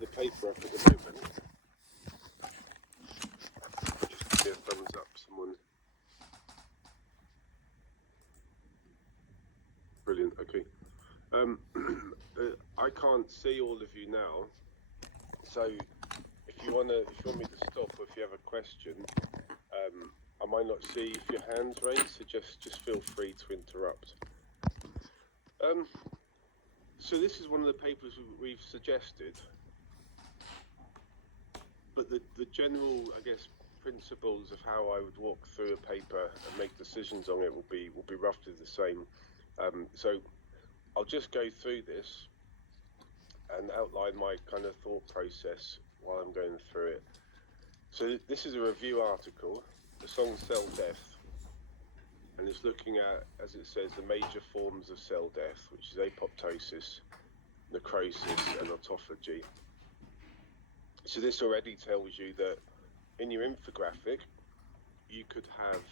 the paper up at the moment. Just give me a thumbs up, someone. Brilliant. Okay. I can't see all of you now, so if you want me to stop, or if you have a question, I might not see if your hand's raised, so just feel free to interrupt. So this is one of the papers we've suggested, but the general, I guess, principles of how I would walk through a paper and make decisions on it will be roughly the same. So I'll just go through this and outline my kind of thought process while I'm going through it. So this is a review article, the song Cell Death, and it's looking at, as it says, the major forms of cell death, which is apoptosis, necrosis, and autophagy. So this already tells you that in your infographic, you could have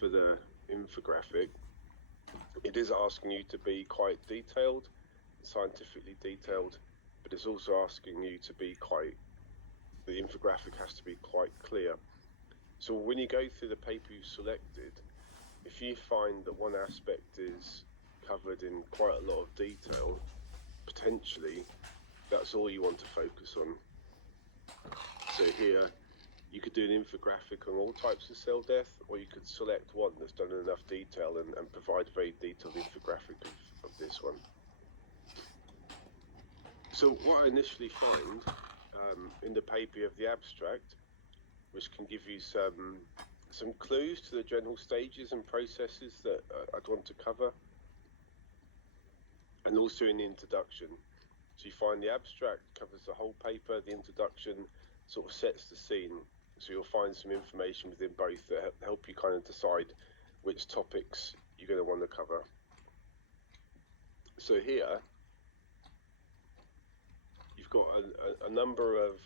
for the infographic. It is asking you to be quite detailed, scientifically detailed, but it's also asking you to be the infographic has to be quite clear. So when you go through the paper you've selected, if you find that one aspect is covered in quite a lot of detail, potentially that's all you want to focus on. So here, you could do an infographic on all types of cell death, or you could select one that's done enough detail and provide a very detailed infographic of this one. So what I initially find in the paper, you have the abstract, which can give you some clues to the general stages and processes that I'd want to cover, and also in the introduction. So you find the abstract covers the whole paper, the introduction sort of sets the scene. So you'll find some information within both that help you kind of decide which topics you're going to want to cover. So here, you've got a number of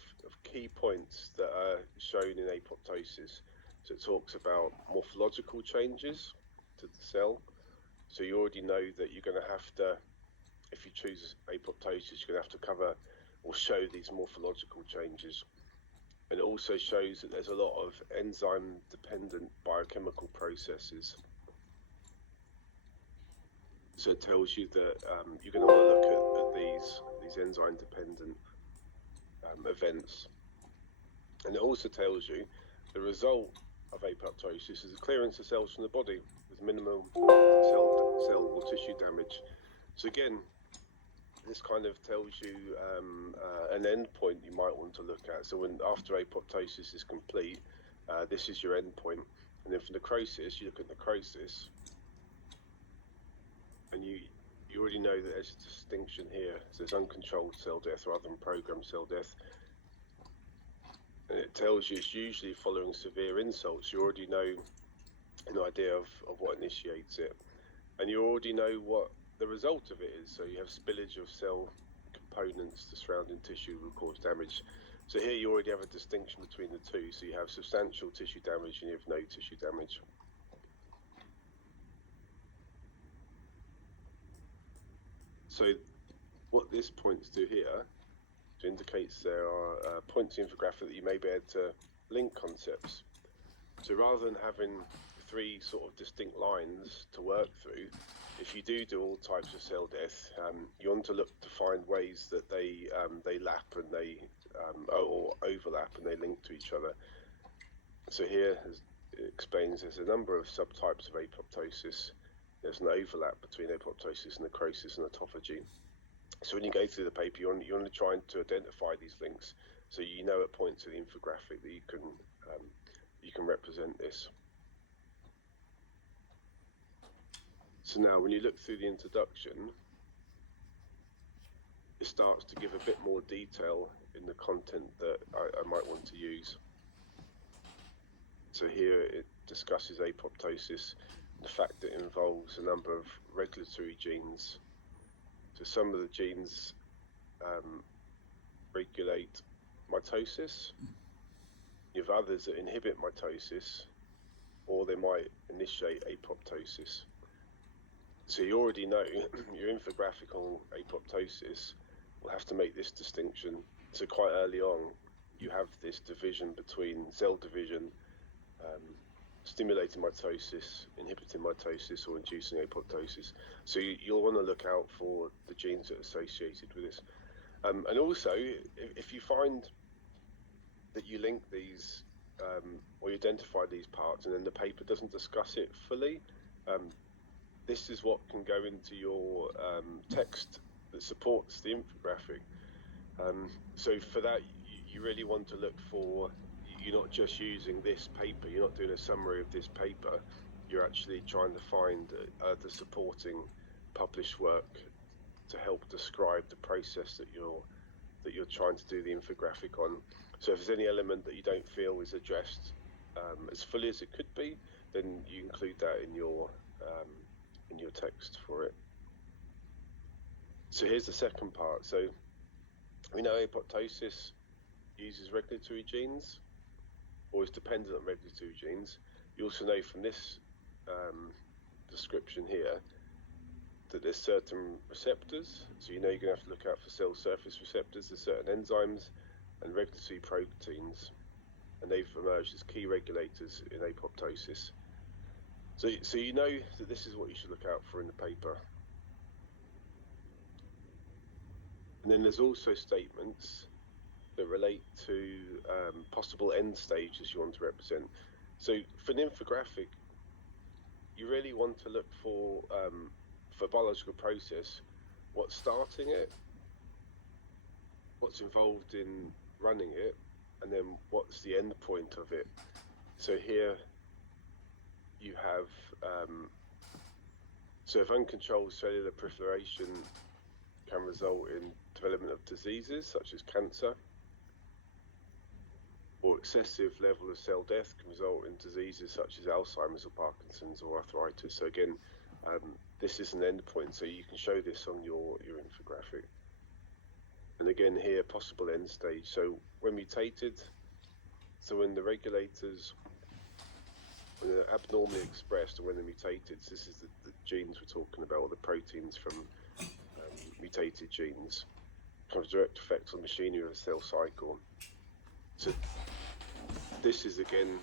key points that are shown in apoptosis. So it talks about morphological changes to the cell. So you already know that you're going to have to, if you choose apoptosis, you're going to have to cover or show these morphological changes. And it also shows that there's a lot of enzyme-dependent biochemical processes. So it tells you that you're going to want to look at these enzyme-dependent events. And it also tells you the result of apoptosis is the clearance of cells from the body with minimal cell or tissue damage. So again, this kind of tells you an end point you might want to look at. So after apoptosis is complete, this is your end point. And then for necrosis, you look at necrosis, and you already know that there's a distinction here. So there's uncontrolled cell death rather than programmed cell death. And it tells you it's usually following severe insults. You already know an idea of what initiates it. And you already know what the result of it is. So you have spillage of cell components to surrounding tissue will cause damage. So here you already have a distinction between the two. So you have substantial tissue damage and you have no tissue damage. So what this points to here indicates there are points in the infographic that you may be able to link concepts. So rather than having three sort of distinct lines to work through, if you do all types of cell death, you want to look to find ways that they lap and they or overlap and they link linked to each other. So here it explains there's a number of subtypes of apoptosis. There's an overlap between apoptosis, necrosis, and autophagy. So when you go through the paper, you want to try to identify these links, so you know at points in the infographic that you can represent this. So now, when you look through the introduction, it starts to give a bit more detail in the content that I might want to use. So here it discusses apoptosis, the fact that it involves a number of regulatory genes. So some of the genes regulate mitosis. You have others that inhibit mitosis, or they might initiate apoptosis. So you already know your infographic on apoptosis will have to make this distinction. So quite early on, you have this division between cell division, stimulating mitosis, inhibiting mitosis, or inducing apoptosis. So you'll want to look out for the genes that are associated with this. And also, if you find that you link these or you identify these parts and then the paper doesn't discuss it fully, this is what can go into your text that supports the infographic. So for that, you really want to look for, you're not just using this paper, you're not doing a summary of this paper, you're actually trying to find the supporting published work to help describe the process that you're trying to do the infographic on. So if there's any element that you don't feel is addressed as fully as it could be, then you include that in your text for it. So here's the second part. So we know apoptosis uses regulatory genes, or is dependent on regulatory genes. You also know from this description here that there's certain receptors. So you know you're going to have to look out for cell surface receptors. There's certain enzymes and regulatory proteins, and they've emerged as key regulators in apoptosis. So you know that this is what you should look out for in the paper. And then there's also statements that relate to possible end stages you want to represent. So for an infographic, you really want to look for biological process, what's starting it, what's involved in running it, and then what's the end point of it. So here you have, so if uncontrolled cellular proliferation can result in development of diseases such as cancer, or excessive level of cell death can result in diseases such as Alzheimer's or Parkinson's or arthritis. So again, this is an endpoint, so you can show this on your infographic. And again here, possible end stage. So when mutated, so when the regulators, when they're abnormally expressed or when they're mutated, so this is the genes we're talking about, or the proteins from mutated genes, have direct effects on machinery of the cell cycle. So this is again,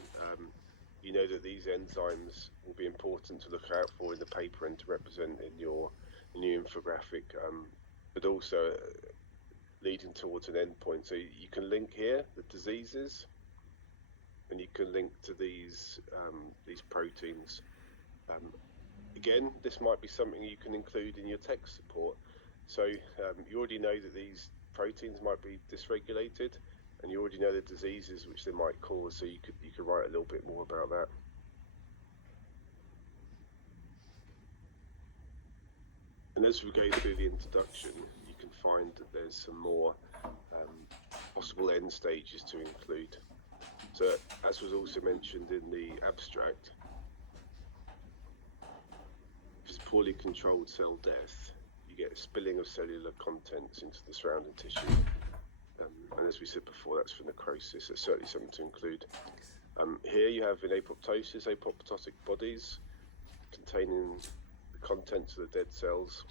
you know that these enzymes will be important to look out for in the paper and to represent in your infographic, but also leading towards an endpoint. So you can link here the diseases, and you can link to these proteins. Again, this might be something you can include in your text support. So you already know that these proteins might be dysregulated, and you already know the diseases which they might cause, so you could write a little bit more about that. And as we go through the introduction, you can find that there's some more possible end stages to include. So as was also mentioned in the abstract, if it's poorly controlled cell death, you get a spilling of cellular contents into the surrounding tissue. And as we said before, that's for necrosis. That's certainly something to include. Here you have in apoptosis, apoptotic bodies containing the contents of the dead cells.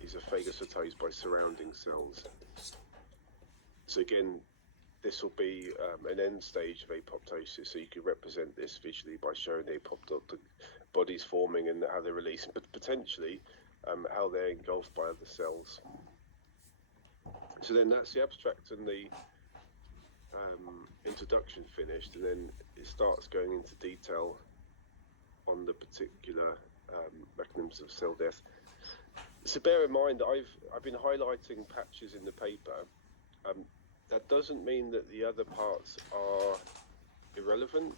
These are phagocytosed by surrounding cells. So again, this will be an end stage of apoptosis. So you can represent this visually by showing the apoptotic bodies forming and how they're releasing, but potentially how they're engulfed by other cells. So then that's the abstract and the introduction finished, and then it starts going into detail on the particular mechanisms of cell death. So bear in mind that I've been highlighting patches in the paper. That doesn't mean that the other parts are irrelevant.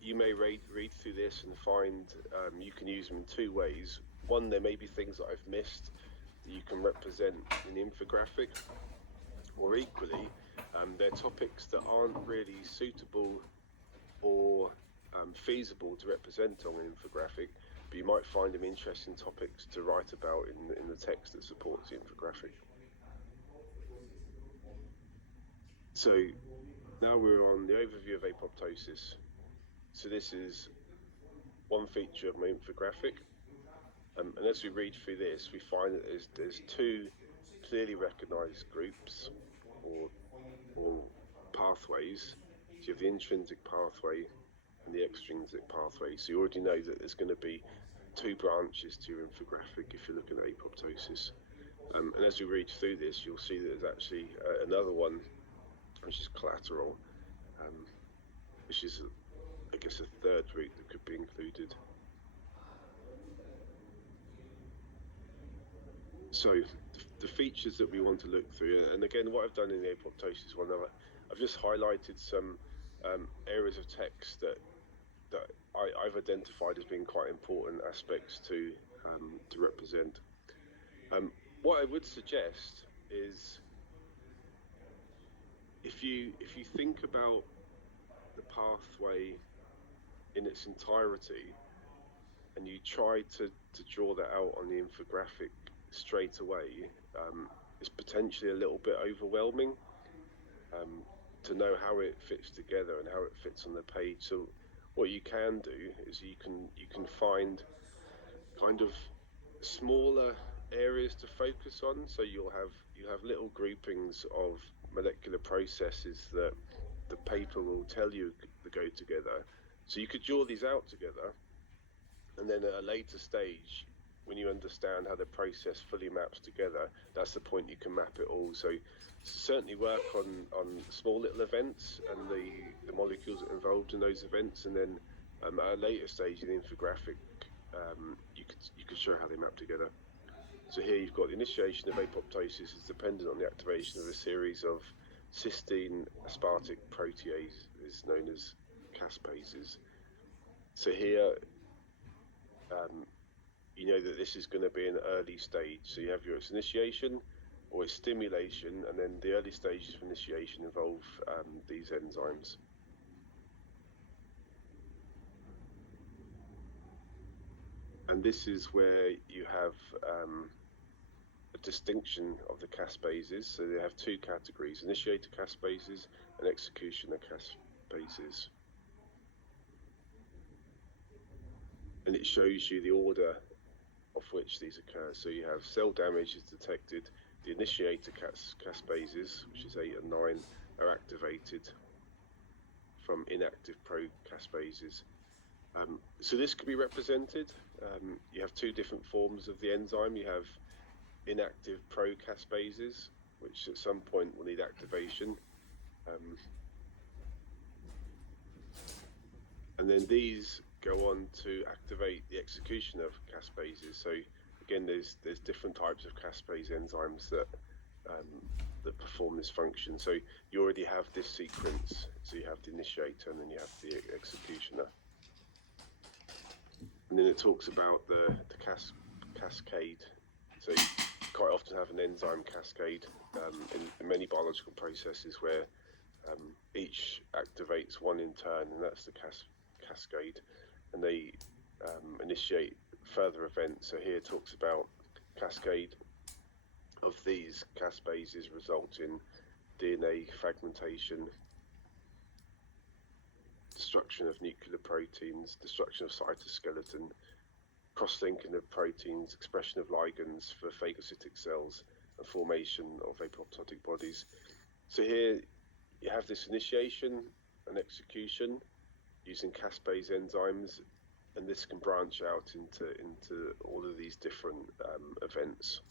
You may read through this and find you can use them in two ways. One, there may be things that I've missed that you can represent in the infographic, or equally, they're topics that aren't really suitable or feasible to represent on an infographic, but you might find them interesting topics to write about in the text that supports the infographic. So now we're on the overview of apoptosis. So this is one feature of my infographic, and as we read through this, we find that there's two clearly recognized groups or pathways. So you have the intrinsic pathway and the extrinsic pathway. So you already know that there's going to be two branches to your infographic if you're looking at apoptosis. And as we read through this, you'll see that there's actually another one, which is collateral, which is, I guess, a third route that could be included. So the features that we want to look through, and again, what I've done in the apoptosis one, I've just highlighted some areas of text that I've identified as being quite important aspects to represent. What I would suggest is, if you think about the pathway in its entirety, and you try to draw that out on the infographic straight away, it's potentially a little bit overwhelming to know how it fits together and how it fits on the page. So what you can do is you can find kind of smaller areas to focus on. So you have little groupings of molecular processes that the paper will tell you to go together. So you could draw these out together, and then at a later stage, when you understand how the process fully maps together, that's the point you can map it all. So certainly work on small little events and the molecules that are involved in those events, and then at a later stage in the infographic, you could show how they map together. So here you've got the initiation of apoptosis is dependent on the activation of a series of cysteine aspartic proteases known as caspases. So here, you know that this is going to be an early stage. So you have your initiation or stimulation, and then the early stages of initiation involve these enzymes. And this is where you have a distinction of the caspases. So they have two categories: initiator caspases and executioner caspases. And it shows you the order of which these occur. So you have cell damage is detected, the initiator caspases, which is 8 and 9, are activated from inactive pro-caspases. So this could be represented. You have two different forms of the enzyme. You have inactive pro-caspases, which at some point will need activation. And then these go on to activate the execution of caspases. So again, there's different types of caspase enzymes that perform this function. So you already have this sequence. So you have the initiator, and then you have the executioner. And then it talks about the cascade. So you quite often have an enzyme cascade in many biological processes where each activates one in turn, and that's the cascade. And they initiate further events. So here it talks about cascade of these caspases result in DNA fragmentation, destruction of nuclear proteins, destruction of cytoskeleton, cross-linking of proteins, expression of ligands for phagocytic cells, and formation of apoptotic bodies. So here you have this initiation and execution using caspase enzymes, and this can branch out into all of these different events.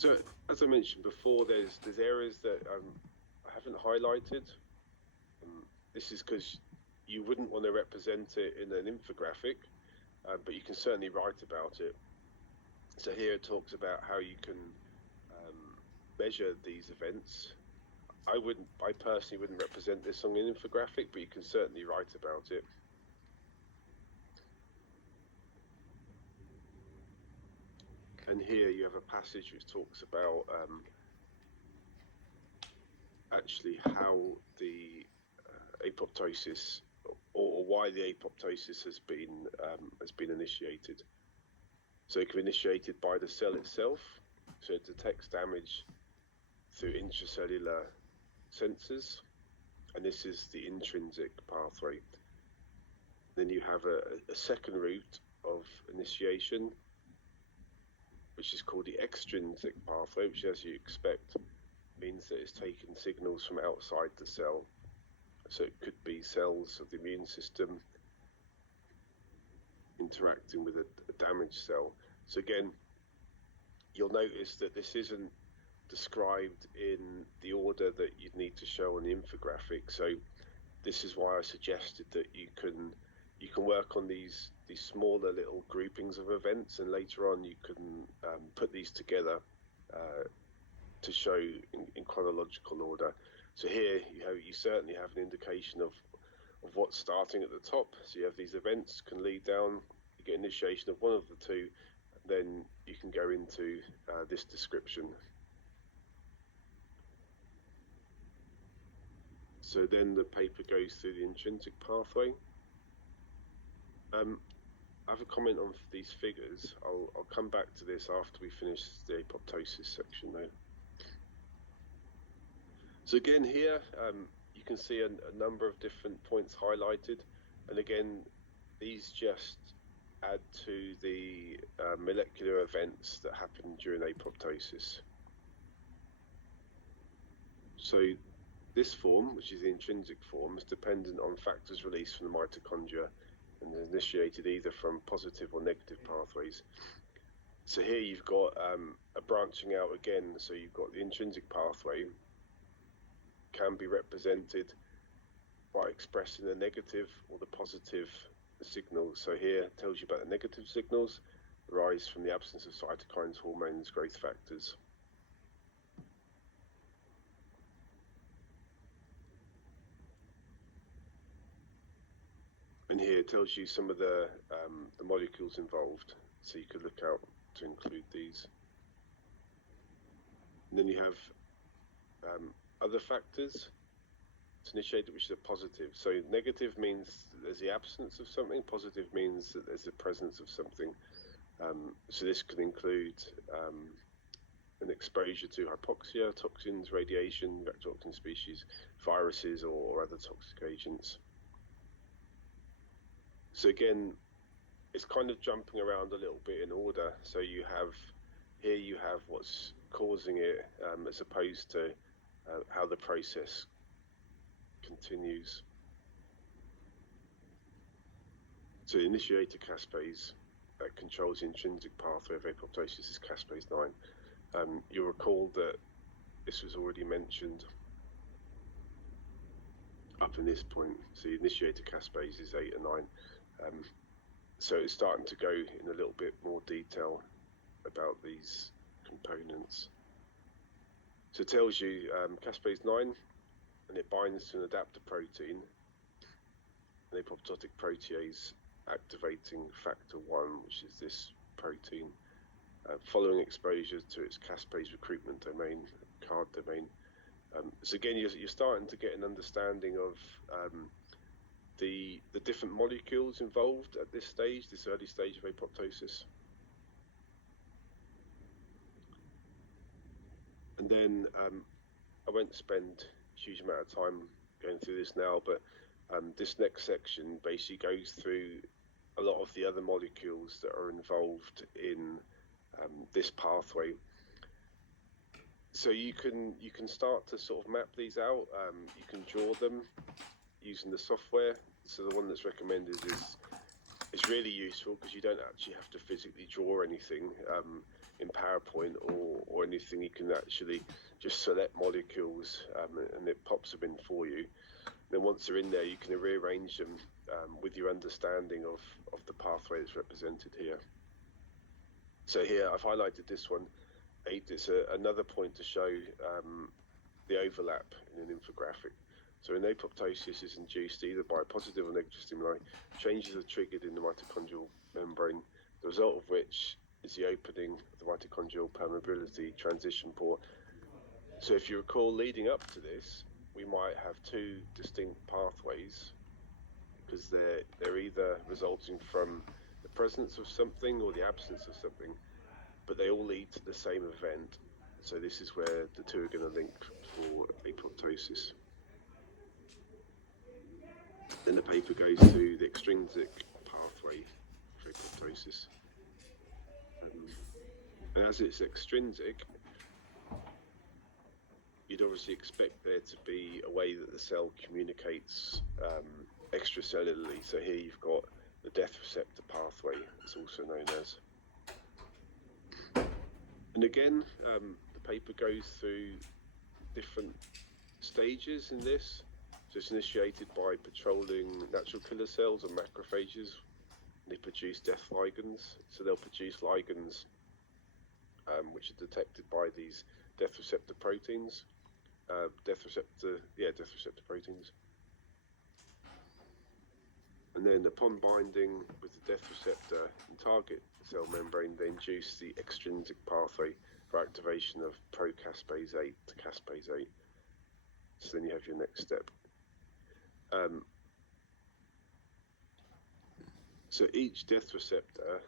So, as I mentioned before, there's areas that I haven't highlighted. This is because you wouldn't want to represent it in an infographic, but you can certainly write about it. So here it talks about how you can measure these events. I personally wouldn't represent this on an infographic, but you can certainly write about it. And here you have a passage which talks about actually how the apoptosis, or why the apoptosis has been initiated. So it can be initiated by the cell itself, so it detects damage through intracellular sensors, and this is the intrinsic pathway. Then you have a second route of initiation, which is called the extrinsic pathway, which, as you expect, means that it's taking signals from outside the cell. So it could be cells of the immune system interacting with a damaged cell. So again, you'll notice that this isn't described in the order that you'd need to show on the infographic. So this is why I suggested that you can work on these smaller little groupings of events, and later on you can put these together to show in chronological order. So here you certainly have an indication of what's starting at the top. So you have these events can lead down, you get initiation of one of the two, then you can go into this description. So then the paper goes through the intrinsic pathway. I have a comment on these figures. I'll come back to this after we finish the apoptosis section though. So again here, you can see a number of different points highlighted, and again, these just add to the molecular events that happen during apoptosis. So this form, which is the intrinsic form, is dependent on factors released from the mitochondria and is initiated either from positive or negative pathways. So here you've got a branching out again, so you've got the intrinsic pathway can be represented by expressing the negative or the positive signals. So here it tells you about the negative signals arise from the absence of cytokines, hormones, growth factors. And here it tells you some of the molecules involved, so you could look out to include these. And then you have other factors to initiate it, which is a positive. So negative means there's the absence of something, positive means that there's the presence of something. So this could include an exposure to hypoxia, toxins, radiation, vector-toxin species, viruses, or other toxic agents. So again, it's kind of jumping around a little bit in order. So you have what's causing it, as opposed to how the process continues. So the initiator caspase that controls the intrinsic pathway of apoptosis is caspase 9. You'll recall that this was already mentioned up in this point. So the initiator caspase is 8 and 9. So it's starting to go in a little bit more detail about these components. So it tells you caspase 9, and it binds to an adaptor protein, an apoptotic protease activating factor 1, which is this protein, following exposure to its caspase recruitment domain, card domain. So again, you're starting to get an understanding of the different molecules involved at this stage, this early stage of apoptosis. And then I won't spend a huge amount of time going through this now, but this next section basically goes through a lot of the other molecules that are involved in this pathway. So you can start to sort of map these out. You can draw them using the software. So the one that's recommended is really useful because you don't actually have to physically draw anything. in PowerPoint or anything. You can actually just select molecules and it pops them in for you. Then once they're in there, you can rearrange them with your understanding of the pathway that's represented here. So here I've highlighted this one. It's another point to show the overlap in an infographic. So when apoptosis is induced either by positive or negative stimuli, changes are triggered in the mitochondrial membrane, the result of which is the opening of the mitochondrial permeability transition port. So if you recall, leading up to this, we might have two distinct pathways, because they're either resulting from the presence of something or the absence of something, but they all lead to the same event. So this is where the two are going to link for apoptosis. Then the paper goes to the extrinsic pathway for apoptosis. And as it's extrinsic, you'd obviously expect there to be a way that the cell communicates extracellularly. So here you've got the death receptor pathway, it's also known as. And again, the paper goes through different stages in this. So it's initiated by patrolling natural killer cells or macrophages. They produce death ligands. So they'll produce ligands which are detected by these death receptor proteins. Death receptor proteins. And then upon binding with the death receptor and target cell membrane, they induce the extrinsic pathway for activation of procaspase 8 to caspase 8. So then you have your next step. So each death receptor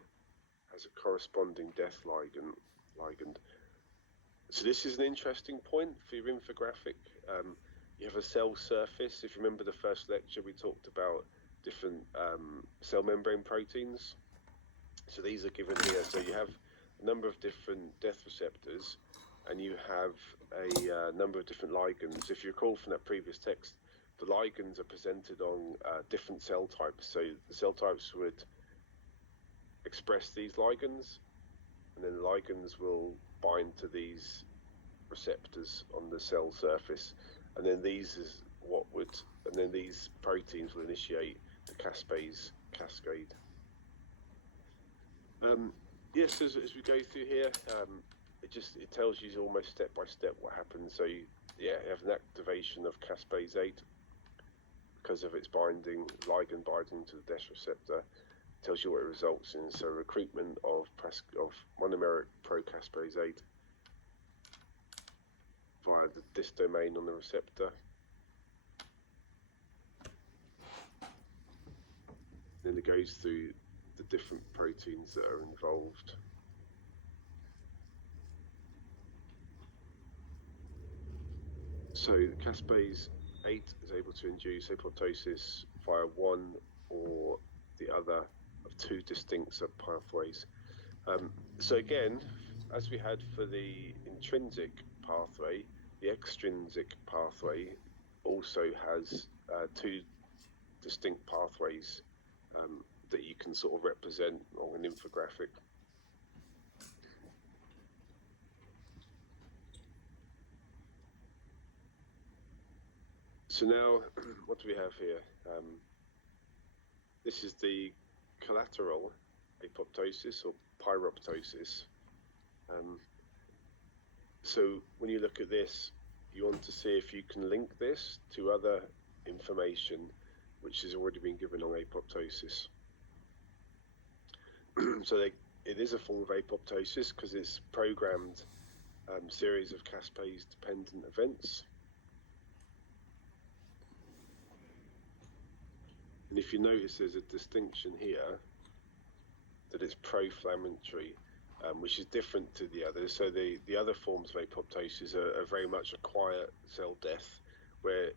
has a corresponding death ligand. So this is an interesting point for your infographic. You have a cell surface. If you remember the first lecture, we talked about different cell membrane proteins. So these are given here. So you have a number of different death receptors, and you have a number of different ligands. If you recall from that previous text, the ligands are presented on different cell types. So the cell types would express these ligands, and then the ligands will bind to these receptors on the cell surface, and then these proteins will initiate the caspase cascade. Yes, as we go through here, it tells you almost step by step what happens. So you have an activation of caspase 8 because of its ligand binding to the death receptor. It tells you what it results in. So recruitment of monomeric procaspase 8 via this domain on the receptor. Then it goes through the different proteins that are involved. So caspase 8 is able to induce apoptosis via one or the other of two distinct subpathways. So again, as we had for the intrinsic pathway, the extrinsic pathway also has two distinct pathways that you can sort of represent on an infographic. So now, what do we have here? This is the collateral apoptosis or pyroptosis. So when you look at this, you want to see if you can link this to other information which has already been given on apoptosis. So it is a form of apoptosis because it's programmed series of caspase-dependent events. And if you notice, there's a distinction here that it's pro-inflammatory, which is different to the others. So the other forms of apoptosis are very much a quiet cell death, where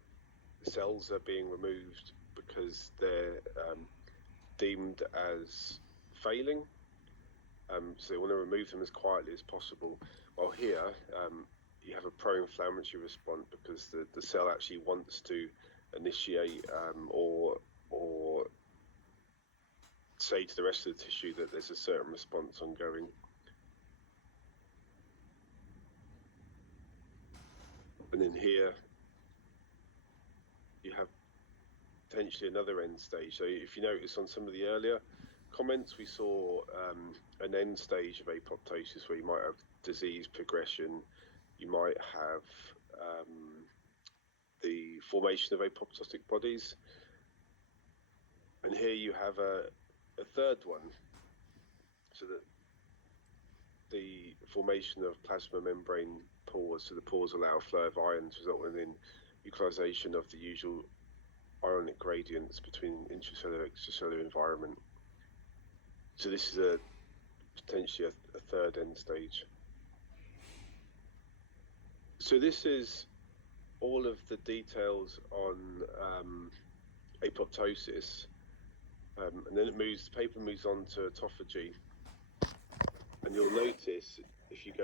cells are being removed because they're deemed as failing. So they want to remove them as quietly as possible. While here, you have a pro-inflammatory response because the cell actually wants to initiate or say to the rest of the tissue that there's a certain response ongoing. And then here you have potentially another end stage. So if you notice on some of the earlier comments, we saw an end stage of apoptosis where you might have disease progression, you might have the formation of apoptotic bodies, and here you have a third one, so that the formation of plasma membrane pores, so the pores allow flow of ions, resulting in equalization of the usual ionic gradients between intracellular and extracellular environment. So this is potentially a third end stage. So this is all of the details on apoptosis, and then the paper moves on to autophagy, and you'll notice if you go